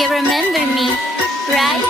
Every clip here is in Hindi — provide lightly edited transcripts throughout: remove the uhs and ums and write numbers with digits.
You remember me, right?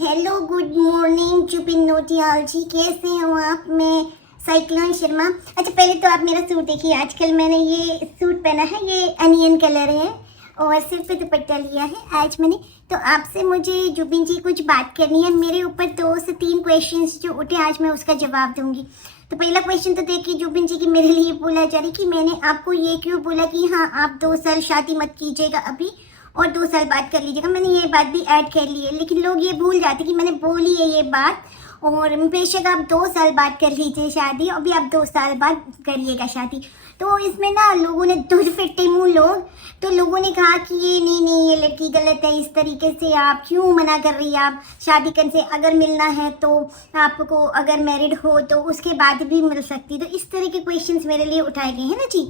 Hello good morning Jubin Nautiyal ji, कैसे हो आप? मैं साइक्लोन शर्मा। अच्छा, पहले तो आप मेरा सूट देखिए। आजकल मैंने ये सूट पहना है, ये अनियन कलर है और सिर पे दुपट्टा लिया है आज मैंने। तो आपसे मुझे जुबिन जी कुछ बात करनी है। मेरे ऊपर 2 से 3 क्वेश्चंस जो उठे, आज मैं उसका जवाब दूंगी। तो पहला क्वेश्चन तो देखिए जुबिन जी की मेरे लिए बोला जा रही कि मैंने आपको ये क्यों बोला कि हाँ आप 2 साल शादी मत कीजिएगा अभी और 2 साल बाद कर लीजिएगा। मैंने ये बात भी ऐड कर ली है, लेकिन लोग ये भूल जाते कि मैंने बोली है ये बात। और बेशक आप 2 साल बाद कर लीजिए शादी, अभी आप 2 साल बाद करिएगा शादी। तो इसमें ना लोगों ने दूध फिट्टे मुँह लोग, तो लोगों ने कहा कि ये नहीं ये लड़की गलत है, इस तरीके से आप क्यों मना कर रही है, आप शादी करने से अगर मिलना है तो आपको अगर मैरिड हो तो उसके बाद भी मिल सकती। तो इस तरह के क्वेश्चंस मेरे लिए उठाए गए हैं ना जी।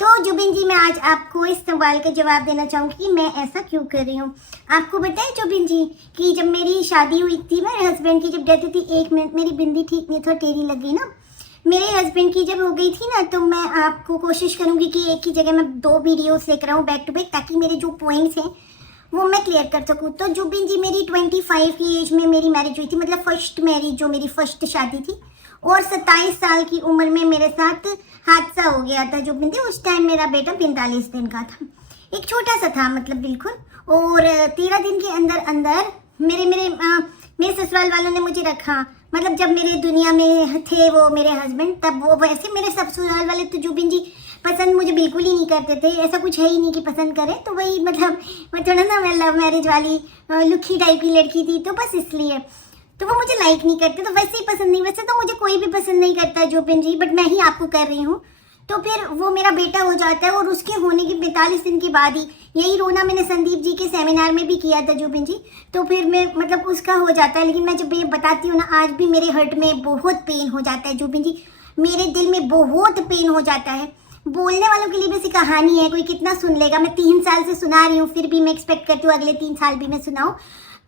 तो जुबिन जी, मैं आज आपको इस सवाल का जवाब देना चाहूँगी कि मैं ऐसा क्यों कर रही हूँ। आपको बताएं जुबिन जी कि जब मेरी शादी हुई थी, मेरे हस्बैंड की जब डेथ हुई थी, 1 मिनट मेरी बिंदी ठीक नहीं था, टेढ़ी लग गई ना। मेरे हस्बैंड की जब हो गई थी ना, तो मैं आपको कोशिश करूंगी कि एक ही जगह मैं 2 वीडियोस लेकर आऊँ बैक टू बैक, ताकि मेरे जो पॉइंट्स हैं वो मैं क्लियर कर सकूँ। तो जुबिन जी, मेरी 25 की एज में मेरी मैरिज हुई थी, मतलब फर्स्ट मैरिज जो मेरी फर्स्ट शादी थी। और 27 साल की उम्र में मेरे साथ हादसा हो गया था जुबिन जी। उस टाइम मेरा बेटा 45 दिन का था, एक छोटा सा था मतलब बिल्कुल। और 13 दिन के अंदर अंदर मेरे ससुराल वालों ने मुझे रखा। मतलब जब मेरे दुनिया में थे वो मेरे हस्बैंड, तब वो वैसे मेरे ससुराल वाले तो जुबिन जी पसंद मुझे बिल्कुल ही नहीं करते थे। ऐसा कुछ है ही नहीं कि पसंद करें। तो वही मतलब मैं थोड़ा ना, मैं लव मैरिज वाली लुखी टाइप की लड़की थी, तो बस इसलिए तो वो मुझे लाइक नहीं करते। तो वैसे ही पसंद नहीं, वैसे तो मुझे कोई भी पसंद नहीं करता है जुबिन जी, बट मैं ही आपको कर रही हूँ। तो फिर वो मेरा बेटा हो जाता है और उसके होने के 45 दिन के बाद ही, यही रोना मैंने संदीप जी के सेमिनार में भी किया था जुबिन जी। तो फिर मैं मतलब उसका हो जाता है। लेकिन मैं जब ये बताती हूँ ना, आज भी मेरे हर्ट में बहुत पेन हो जाता है जुबिन जी, मेरे दिल में बहुत पेन हो जाता है। बोलने वालों के लिए भी ऐसी कहानी है, कोई कितना सुन लेगा। मैं 3 साल से सुना रही हूँ, फिर भी मैं एक्सपेक्ट करती हूँ अगले 3 साल भी मैं सुनाऊँ।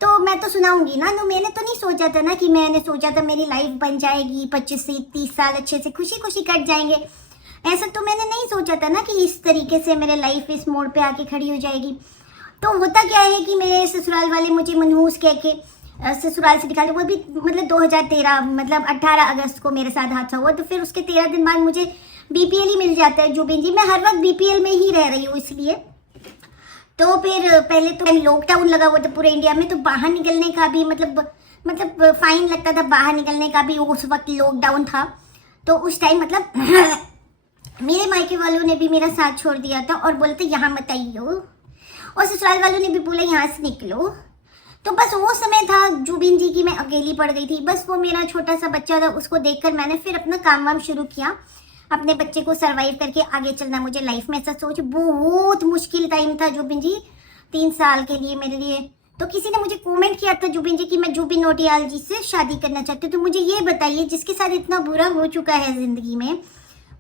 तो मैं तो सुनाऊंगी ना। तो मैंने तो नहीं सोचा था ना कि मैंने सोचा था मेरी लाइफ बन जाएगी, 25 से 30 साल अच्छे से खुशी खुशी कट जाएंगे। ऐसा तो मैंने नहीं सोचा था ना कि इस तरीके से मेरे लाइफ इस मोड़ पे आके खड़ी हो जाएगी। तो होता क्या है कि मेरे ससुराल वाले मुझे मनहूस कह के ससुराल से निकाले। वो भी मतलब 2013 मतलब 18 अगस्त को मेरे साथ हादसा हुआ। तो फिर उसके 13 दिन बाद मुझे बीपीएल ही मिल जाता है जुबिन जी। मैं हर वक्त बीपीएल में ही रह रही हूँ इसलिए। तो फिर पहले तो लॉकडाउन लगा हुआ था पूरे इंडिया में, तो बाहर निकलने का भी मतलब फाइन लगता था, बाहर निकलने का भी उस वक्त लॉकडाउन था। तो उस टाइम मतलब मेरे मायके वालों ने भी मेरा साथ छोड़ दिया था और बोलते यहाँ मत आइयो, और ससुराल वालों ने भी बोला यहाँ से निकलो। तो बस वो समय था जुबिन जी की मैं अकेली पड़ गई थी। बस वो मेरा छोटा सा बच्चा था, उसको देखकर मैंने फिर अपना काम वाम शुरू किया, अपने बच्चे को सरवाइव करके आगे चलना मुझे लाइफ में। ऐसा सोच, बहुत मुश्किल टाइम था जुबिन जी 3 साल के लिए मेरे लिए। तो किसी ने मुझे कमेंट किया था जुबिन जी कि मैं जुबिन नोटियाल जी से शादी करना चाहती हूँ। तो मुझे ये बताइए, जिसके साथ इतना बुरा हो चुका है जिंदगी में,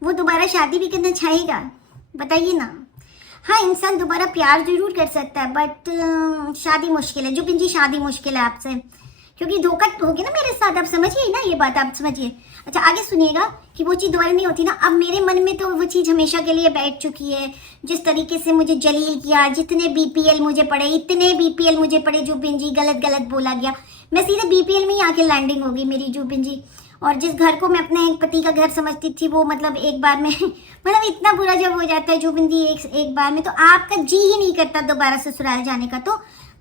वो दोबारा शादी भी करना चाहेगा? बताइए ना। हाँ, इंसान दोबारा प्यार जरूर कर सकता है, बट शादी मुश्किल है जुबिन जी, शादी मुश्किल है आपसे, क्योंकि धोखा हो गया ना मेरे साथ। आप समझिए ना, ये बात आप समझिए। अच्छा, आगे सुनिएगा कि वो चीज़ दोबारा नहीं होती ना। अब मेरे मन में तो वो चीज़ हमेशा के लिए बैठ चुकी है। जिस तरीके से मुझे जलील किया, जितने बीपीएल मुझे पड़े, इतने बीपीएल मुझे पड़े जुबिन जी, गलत गलत बोला गया, मैं सीधे बीपीएल में ही आके लैंडिंग होगी मेरी जुबिन जी। और जिस घर को मैं अपने पति का घर समझती थी, वो मतलब एक बार में मतलब इतना बुरा जब हो जाता है जुबिन जी एक बार में, तो आपका जी ही नहीं करता दोबारा ससुराल जाने का। तो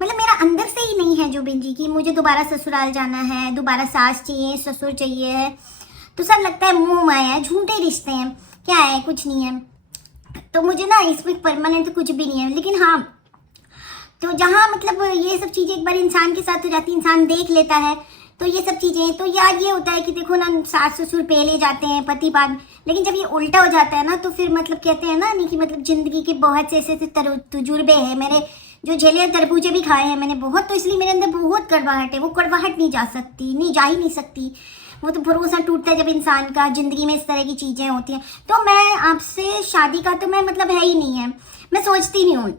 मतलब मेरा अंदर से ही नहीं है जुबिन जी कि मुझे दोबारा ससुराल जाना है, दोबारा सास चाहिए, ससुर चाहिए। तो सब लगता है मोह माया है, झूठे रिश्ते हैं, क्या है, कुछ नहीं है। तो मुझे ना इसमें परमानेंट तो कुछ भी नहीं है। लेकिन हाँ, तो जहाँ मतलब ये सब चीज़ें एक बार इंसान के साथ हो जाती है, इंसान देख लेता है, तो ये सब चीज़ें तो यार ये होता है कि देखो ना, सास ससुर पहले जाते हैं, पति बाद। लेकिन जब ये उल्टा हो जाता है ना, तो फिर मतलब कहते हैं ना नहीं कि मतलब जिंदगी के बहुत से ऐसे तजुर्बे हैं मेरे, जो झेले तरबूजे भी खाए हैं मैंने बहुत। तो इसलिए मेरे अंदर बहुत कड़वाहट है। वो कड़वाहट नहीं जा सकती, नहीं जा ही नहीं सकती। वो तो भरोसा टूटता है जब इंसान का जिंदगी में इस तरह की चीज़ें होती हैं। तो मैं आपसे शादी का तो मैं मतलब है ही नहीं है, मैं सोचती नहीं हूँ।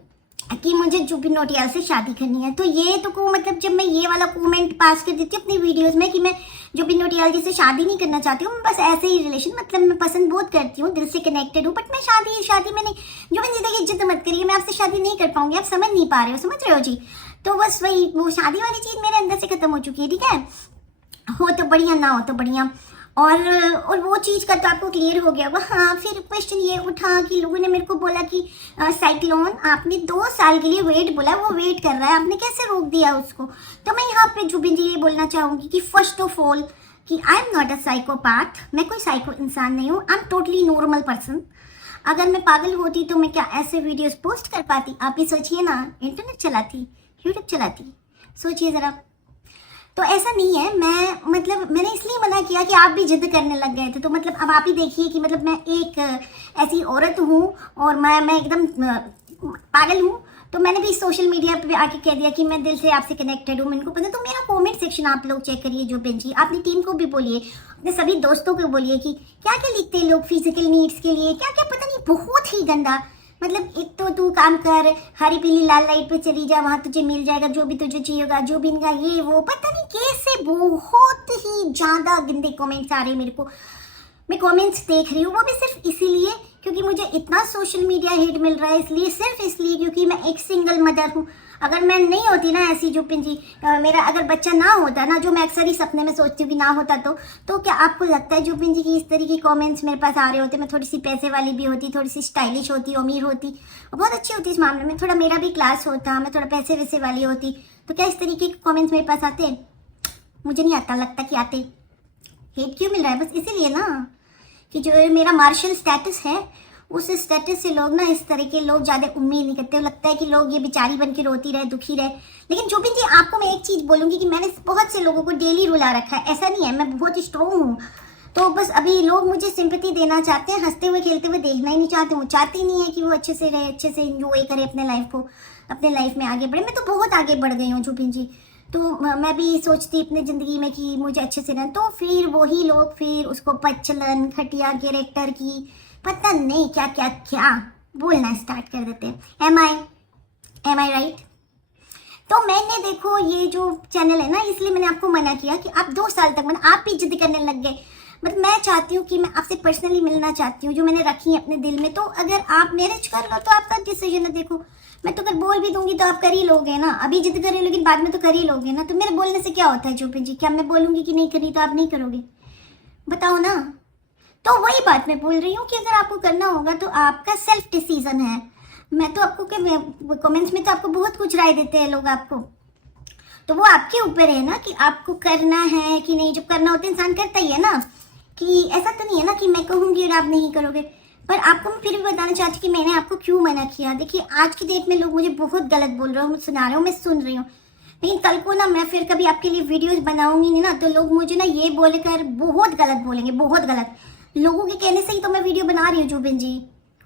कि मुझे जुबिन नौटियाल से शादी करनी है। तो ये तो को मतलब जब मैं ये वाला कमेंट पास कर देती हूँ अपनी वीडियोस में कि मैं जुबिन नौटियाल जी से शादी नहीं करना चाहती हूँ, बस ऐसे ही रिलेशन, मतलब मैं पसंद बहुत करती हूँ, दिल से कनेक्टेड हूँ, बट मैं शादी में नहीं। जुबिन जी देखिए इज्जत मत करिए, मैं आपसे शादी नहीं कर पाऊंगी, आप समझ नहीं पा रहे हो, समझ रहे हो जी। तो बस वही वो शादी वाली चीज़ मेरे अंदर से खत्म हो चुकी है, ठीक है, हो तो बढ़िया ना हो तो बढ़िया। और वो चीज़ का तो आपको क्लियर हो गया होगा। हाँ, फिर क्वेश्चन ये उठा कि लोगों ने मेरे को बोला कि साइक्लोन आपने 2 साल के लिए वेट बोला, वो वेट कर रहा है, आपने कैसे रोक दिया उसको। तो मैं यहाँ पे जुबिन जी ये बोलना चाहूँगी कि फर्स्ट ऑफ ऑल कि I am not a psychopath, मैं कोई साइको इंसान नहीं हूँ, I am totally normal person. अगर मैं पागल होती तो मैं क्या ऐसे वीडियोस पोस्ट कर पाती? आप ही सोचिए ना, इंटरनेट चलाती, यूट्यूब चलाती, सोचिए ज़रा। तो ऐसा नहीं है, मैं मतलब मैंने इसलिए मना किया कि आप भी जिद करने लग गए थे। तो मतलब अब आप ही देखिए कि मतलब मैं एक ऐसी औरत हूँ और मैं एकदम पागल हूँ, तो मैंने भी सोशल मीडिया पे आके कह दिया कि मैं दिल से आपसे कनेक्टेड हूँ, मेरे को पता। तो मेरा कमेंट सेक्शन आप लोग चेक करिए जुबिन जी, अपनी टीम को भी बोलिए, अपने सभी दोस्तों को बोलिए कि क्या क्या लिखते हैं लोग फिजिकल नीड्स के लिए, क्या क्या पता नहीं, बहुत ही गंदा। मतलब एक तो तू काम कर, हरी पीली लाल लाइट पे चली जा, वहां तुझे मिल जाएगा जो भी तुझे चाहिए होगा, जो भी इनका ये वो पता नहीं कैसे, बहुत ही ज्यादा गंदे कमेंट्स आ रहे हैं मेरे को। मैं कमेंट्स देख रही हूँ, वो भी सिर्फ इसीलिए क्योंकि मुझे इतना सोशल मीडिया हेट मिल रहा है, इसलिए सिर्फ इसलिए क्योंकि मैं एक सिंगल मदर हूँ। अगर मैं नहीं होती ना ऐसी जुबिन जी, मेरा अगर बच्चा ना होता ना, जो मैं अक्सर ही सपने में सोचती हूँ कि ना होता, तो क्या आपको लगता है जुबिन जी की इस तरह के कमेंट्स मेरे पास आ रहे होते? मैं थोड़ी सी पैसे वाली भी होती, थोड़ी सी स्टाइलिश होती, अमीर होती, बहुत अच्छी होती इस मामले में, थोड़ा मेरा भी क्लास होता, मैं थोड़ा पैसे वैसे वाली होती, तो क्या इस तरीके के कमेंट्स मेरे पास आते? मुझे नहीं आता, लगता कि आते। हेट क्यों मिल रहा है? बस इसीलिए ना कि जो मेरा मार्शल स्टेटस है, उस स्टेटस से लोग ना, इस तरह के लोग ज़्यादा उम्मीद नहीं करते, लगता है कि लोग ये बेचारी बन के रोती रहे, दुखी रहे। लेकिन जुबिन जी आपको मैं एक चीज़ बोलूँगी कि मैंने बहुत से लोगों को डेली रुला रखा है, ऐसा नहीं है, मैं बहुत स्ट्रॉन्ग हूँ। तो बस अभी लोग मुझे सिंपैथी देना चाहते हैं, हंसते हुए खेलते हुए देखना ही नहीं चाहते, वो चाहते ही नहीं है कि वो अच्छे से रहे, अच्छे से इंजॉय करे अपने लाइफ को, अपने लाइफ में आगे बढ़े। मैं तो बहुत आगे बढ़ गई हूँ जुबिन जी, तो मैं भी सोचती अपनी ज़िंदगी में कि मुझे अच्छे से रहना, तो फिर वही लोग फिर उसको पचलन, घटिया कैरेक्टर की पता नहीं क्या क्या क्या बोलना स्टार्ट कर देते हैं। एम आई राइट? तो मैंने देखो ये जो चैनल है ना, इसलिए मैंने आपको मना किया कि आप 2 साल तक, मतलब आप भी जिद करने लग गए। मतलब मैं चाहती हूँ कि मैं आपसे पर्सनली मिलना चाहती हूँ, जो मैंने रखी है अपने दिल में। तो अगर आप मैरिज कर लो तो आपका डिसीजन है। देखो मैं तो अगर बोल भी दूंगी तो आप कर ही लोगे ना, अभी जिद कर रहे हो लेकिन बाद में तो कर ही लोगे ना। तो मेरे बोलने से क्या होता है जुबिन जी? क्या मैं बोलूँगी कि नहीं करी तो आप नहीं करोगे? बताओ ना। तो वही बात मैं बोल रही हूँ कि अगर आपको करना होगा तो आपका सेल्फ डिसीजन है। मैं तो आपको कमेंट्स में तो आपको बहुत कुछ राय देते हैं लोग आपको, तो वो आपके ऊपर है ना कि आपको करना है कि नहीं। जब करना होता है इंसान करता ही है ना, कि ऐसा तो नहीं है ना कि मैं कहूँगी और आप नहीं करोगे। पर आपको मैं फिर भी बताना चाहती हूँ कि मैंने आपको क्यों मना किया। देखिए आज की डेट में लोग मुझे बहुत गलत बोल रहे हो, सुना रहे हो, मैं सुन रही हूँ, लेकिन कल को ना मैं फिर कभी आपके लिए वीडियोस बनाऊंगी नहीं ना, तो लोग मुझे ना ये बोलकर बहुत गलत बोलेंगे, बहुत गलत। लोगों के कहने से ही तो मैं वीडियो बना रही हूँ जुबिन जी,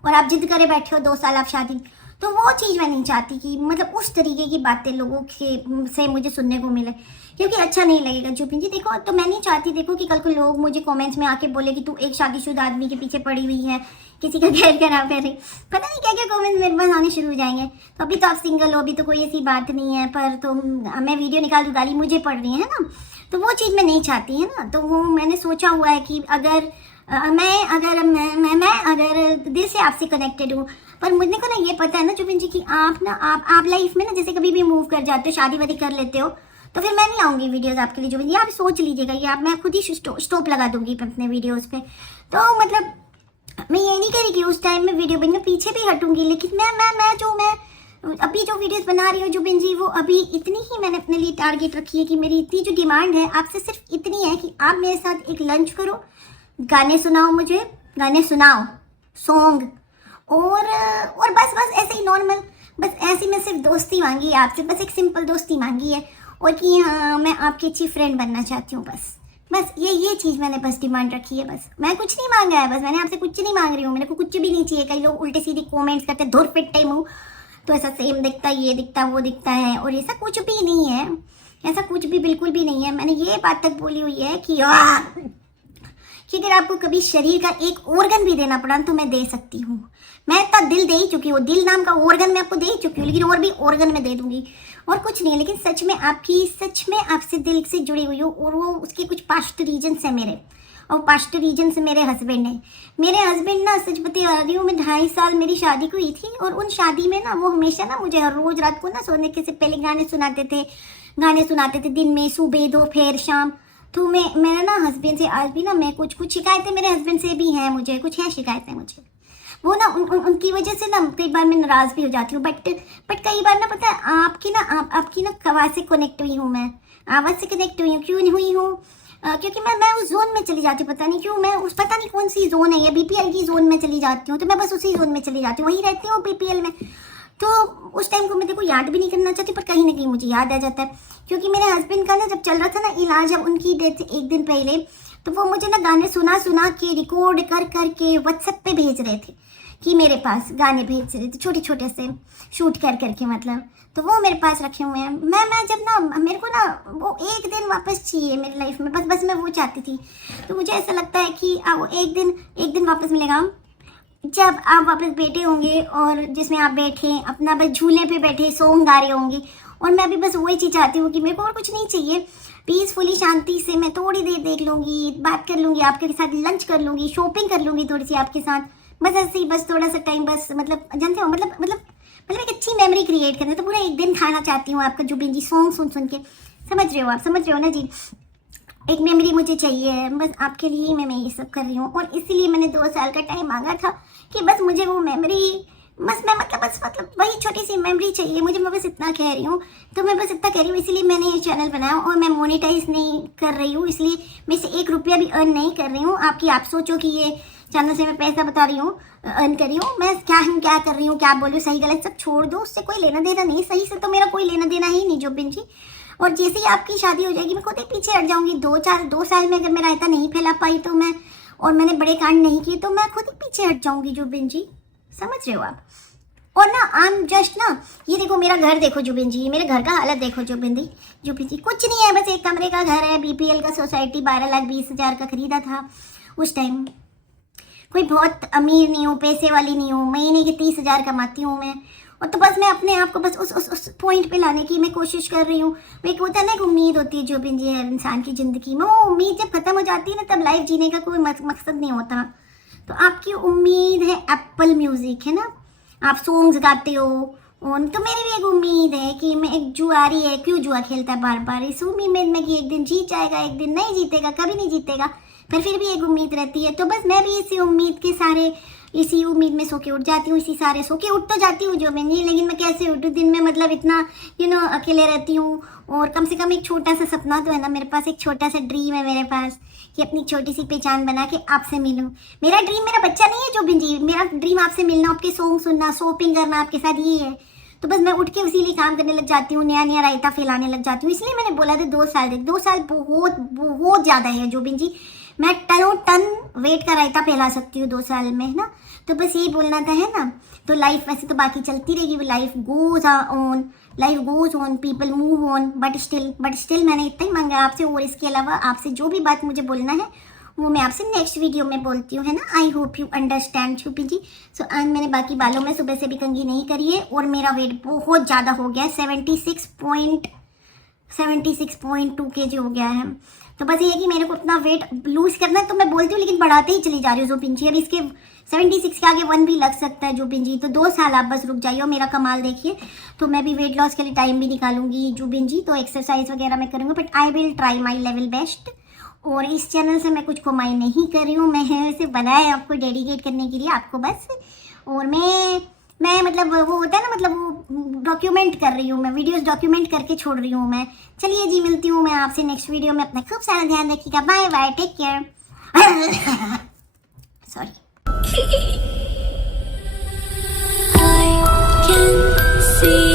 और आप जिद करे बैठे हो 2 साल आप शादी। तो वो चीज़ मैं नहीं चाहती कि मतलब उस तरीके की बातें लोगों के से मुझे सुनने को मिले, क्योंकि अच्छा नहीं लगेगा जुबिन जी। देखो तो मैं नहीं चाहती देखो कि कल को लोग मुझे कमेंट्स में आके बोले कि तू एक शादीशुदा आदमी के पीछे पड़ी हुई है, किसी का गैर खराब कर रही, पता नहीं क्या क्या कमेंट्स मेरे पास आने शुरू हो जाएंगे। तो अभी तो आप सिंगल हो, अभी तो कोई ऐसी बात नहीं है, पर तो मैं वीडियो निकाल दूँ, गाली मुझे पड़ रही है ना, तो वो चीज़ मैं नहीं चाहती है ना। तो वो मैंने सोचा हुआ है कि अगर मैं अगर दिल से आपसे कनेक्टेड हूँ, पर मुझे को ना ये पता है ना जुबिन जी कि आप लाइफ में ना जैसे कभी भी मूव कर जाते हो, शादी वादी कर लेते हो, तो फिर मैं नहीं आऊँगी वीडियोस आपके लिए जुबिन जी। आप सोच लीजिएगा ये, आप मैं खुद ही स्टॉप लगा दूंगी अपने वीडियोस पे। तो मतलब मैं ये नहीं करी कि उस टाइम में वीडियो बनने पीछे भी हटूंगी, लेकिन मैं अभी जो वीडियोस बना रही हूँ जुबिन जी, वो अभी इतनी ही मैंने अपने लिए टारगेट रखी है कि मेरी इतनी जो डिमांड है आपसे सिर्फ इतनी है कि आप मेरे साथ एक लंच करो, गाने सुनाओ, मुझे गाने सुनाओ, सॉन्ग, और बस ऐसे ही नॉर्मल, बस ऐसी मैं सिर्फ दोस्ती मांगी है आपसे, बस एक सिंपल दोस्ती मांगी है, और कि हाँ मैं आपकी अच्छी फ्रेंड बनना चाहती हूँ। बस ये चीज़ मैंने बस डिमांड रखी है। बस मैं कुछ नहीं मांगा है, बस मैंने आपसे कुछ नहीं मांग रही हूँ, मेरे को कुछ भी नहीं चाहिए। कई लोग उल्टे सीधे कमेंट्स करते, धुर पिटते मुँह, तो ऐसा सेम दिखता है, ये दिखता वो दिखता है, और ऐसा कुछ भी नहीं है, ऐसा कुछ भी बिल्कुल भी नहीं है। मैंने ये बात तक बोली हुई है कि अगर आपको कभी शरीर का एक ऑर्गन भी देना पड़ा तो मैं दे सकती हूँ। मैं इतना दिल दे ही चुकी हूँ, दिल नाम का ऑर्गन मैं आपको दे ही चुकी हूँ, लेकिन और भी ऑर्गन मैं दे दूंगी। और कुछ नहीं है, लेकिन सच में आपसे दिल से जुड़ी हुई हूँ। और वो उसके कुछ पास्ट रीजन्स है मेरे, और पास्ट रीजन से मेरे हस्बैंड है। मेरे हस्बैंड ना, सच बता रही हूँ मैं, 2.5 साल मेरी शादी को हुई थी, और उन शादी में ना वो हमेशा ना मुझे हर रोज रात को ना सोने के से पहले गाने सुनाते थे दिन में, सुबह दोपहर शाम। तो मेरे ना हस्बैंड से आज भी ना मैं कुछ शिकायतें मेरे हस्बैंड से भी हैं, मुझे कुछ है शिकायतें मुझे। वो ना उनकी वजह से ना कई बार मैं नाराज भी हो जाती हूँ, बट कई बार ना पता है आपकी ना आवाज़ से कनेक्ट हुई हूँ, मैं आवाज़ से कनेक्ट हुई हूँ। क्यों हुई हूँ? क्योंकि मैं उस जोन में चली जाती हूँ, पता नहीं क्यों, मैं उस पता नहीं कौन सी जोन है, ये बीपीएल की जोन में चली जाती हूँ। तो मैं बस उसी जोन में चली जाती हूँ, वहीं रहती हूँ बीपीएल में। तो उस टाइम को मैं देखो याद भी नहीं करना चाहती, पर कहीं ना कहीं मुझे याद आ जाता है। क्योंकि मेरे हस्बैंड का ना जब चल रहा था ना इलाज, जब उनकी डेथ से 1 दिन पहले, तो वो मुझे ना गाने सुना के रिकॉर्ड कर के व्हाट्सएप पे भेज रहे थे, कि मेरे पास गाने भेज रहे थे छोटे से शूट करके, मतलब। तो वो मेरे पास रखे हुए हैं। मैं जब ना मेरे को ना वो 1 दिन वापस चाहिए मेरी लाइफ में, बस मैं वो चाहती थी। तो मुझे ऐसा लगता है कि वो एक दिन वापस मिलेगा, जब आप वापस बैठे होंगे, और जिसमें आप बैठे अपना बस झूले पे बैठे सॉन्ग गा रहे होंगे। और मैं भी बस वही चीज़ चाहती हूँ कि मेरे को और कुछ नहीं चाहिए, पीसफुली शांति से मैं थोड़ी देर देख लूँगी, बात कर लूँगी आपके साथ, लंच कर लूँगी, शॉपिंग कर लूँगी थोड़ी सी आपके साथ, बस ऐसे ही, बस थोड़ा सा टाइम, बस मतलब जानते हो, मतलब एक अच्छी मेमोरी क्रिएट करना। तो पूरा 1 दिन खाना चाहती हूँ आपका जुबिन जी सॉन्ग सुन के, समझ रहे हो आप, समझ रहे हो ना जी। एक मेमोरी मुझे चाहिए, बस आपके लिए ही मैं ये सब कर रही हूँ। और इसीलिए मैंने 2 साल का टाइम मांगा था कि बस मुझे वो मेमोरी, मतलब वही छोटी सी मेमोरी चाहिए मुझे। मैं बस इतना कह रही हूँ, तो मैं बस इतना कह रही हूँ, इसीलिए मैंने ये चैनल बनाया। और मैं मोनेटाइज नहीं कर रही हूँ, इसलिए मैं से 1 रुपया भी अर्न नहीं कर रही हूँ। आप सोचो कि ये चैनल से मैं पैसा बता रही हूँ, अर्न कर रही हूँ। मैं क्या कर रही हूँ, क्या बोलूँ, सही गलत सब छोड़ दो, उससे कोई लेना देना नहीं, सही से तो मेरा कोई लेना देना ही नहीं जुबिन जी। और जैसे ही आपकी शादी हो जाएगी, मैं खुद ही पीछे हट जाऊंगी। 2 साल में अगर मैं रायता नहीं फैला पाई तो मैंने बड़े कांड नहीं किए, तो मैं खुद ही पीछे हट जाऊंगी जुबिन जी, समझ रहे हो आप। और ना आई एम जस्ट ना, ये देखो मेरा घर देखो जुबिन जी, मेरे घर का हालत देखो जुबिन जी, कुछ नहीं है, बस 1 कमरे का घर है, बीपीएल का सोसाइटी, 12,20,000 का खरीदा था उस टाइम। कोई बहुत अमीर नहीं हूँ, पैसे वाली नहीं हूँ, महीने के 30,000 कमाती हूँ मैं। और तो बस मैं अपने आप को बस उस पॉइंट पे लाने की मैं कोशिश कर रही हूँ। एक होता है ना, एक उम्मीद होती है जुबिन जी हर इंसान की ज़िंदगी में, वो उम्मीद जब खत्म हो जाती है ना, तब लाइफ जीने का कोई मकसद नहीं होता। तो आपकी उम्मीद है एप्पल म्यूज़िक, है ना, आप सॉन्ग्स गाते हो। तो मेरी भी एक उम्मीद है कि मैं, एक जुआरी है, क्यों जुआ खेलता है बार बार, इस उम्मीद में कि एक दिन जीत जाएगा, एक दिन नहीं जीतेगा, कभी नहीं जीतेगा, पर फिर भी एक उम्मीद रहती है। तो बस मैं भी इसी उम्मीद में सो के उठ जाती हूँ, इसी सारे सो के उठ तो जाती हूँ जो मैं नहीं, लेकिन मैं कैसे उठूँ दिन में, मतलब इतना अकेले रहती हूँ। और कम से कम एक छोटा सा सपना तो है ना मेरे पास, एक छोटा सा ड्रीम है मेरे पास, कि अपनी छोटी सी पहचान बना के आपसे मिलूं। मेरा ड्रीम मेरा बच्चा नहीं है जुबिन जी, मेरा ड्रीम आपसे मिलना, आपके सॉन्ग सुनना, शॉपिंग करना आपके साथ, ये है। तो बस मैं उठ के उसी लिए काम करने लग जाती हूँ, नया रायता फैलाने लग जाती हूँ। इसलिए मैंने बोला था 2 साल बहुत ज़्यादा है जुबिन जी, मैं टनों टन वेट का रायता फैला सकती हूँ 2 साल में, है ना। तो बस यही बोलना था, है ना। तो लाइफ वैसे तो बाकी चलती रहेगी, life goes on, people move on, but still मैंने इतना ही मांगा आपसे। और इसके अलावा आपसे जो भी बात मुझे बोलना है वो मैं आपसे नेक्स्ट वीडियो में बोलती हूँ, है ना। आई होप यू अंडरस्टैंड छुपी जी। सो आज मैंने बाकी बालों में सुबह से भी कंघी नहीं करी है, और मेरा वेट बहुत ज़्यादा हो गया है, 76.2 kg हो गया है। तो बस ये है कि मेरे को उतना वेट लूज करना है, तो मैं बोलती हूँ, लेकिन बढ़ाते ही चली जा रही हूँ जुबिन जी। अब इसके 76 के आगे 1 भी लग सकता है जुबिन जी, तो 2 साल आप बस रुक जाइए और मेरा कमाल देखिए। तो मैं भी वेट लॉस के लिए टाइम भी निकालूंगी जुबिन जी, तो एक्सरसाइज वगैरह मैं करूँगी, but I will try my level best. और इस चैनल से मैं कुछ कमाई नहीं कर रही हूँ, मैं इसे बनाया आपको डेडिकेट करने के लिए, आपको बस। और मैं मतलब वो होता है ना, मतलब वो डॉक्यूमेंट कर रही हूँ, मैं वीडियोस डॉक्यूमेंट करके छोड़ रही हूँ मैं। चलिए जी, मिलती हूँ मैं आपसे नेक्स्ट वीडियो में, अपना खूब सारा ध्यान रखिएगा, bye bye, take care. Sorry. I can see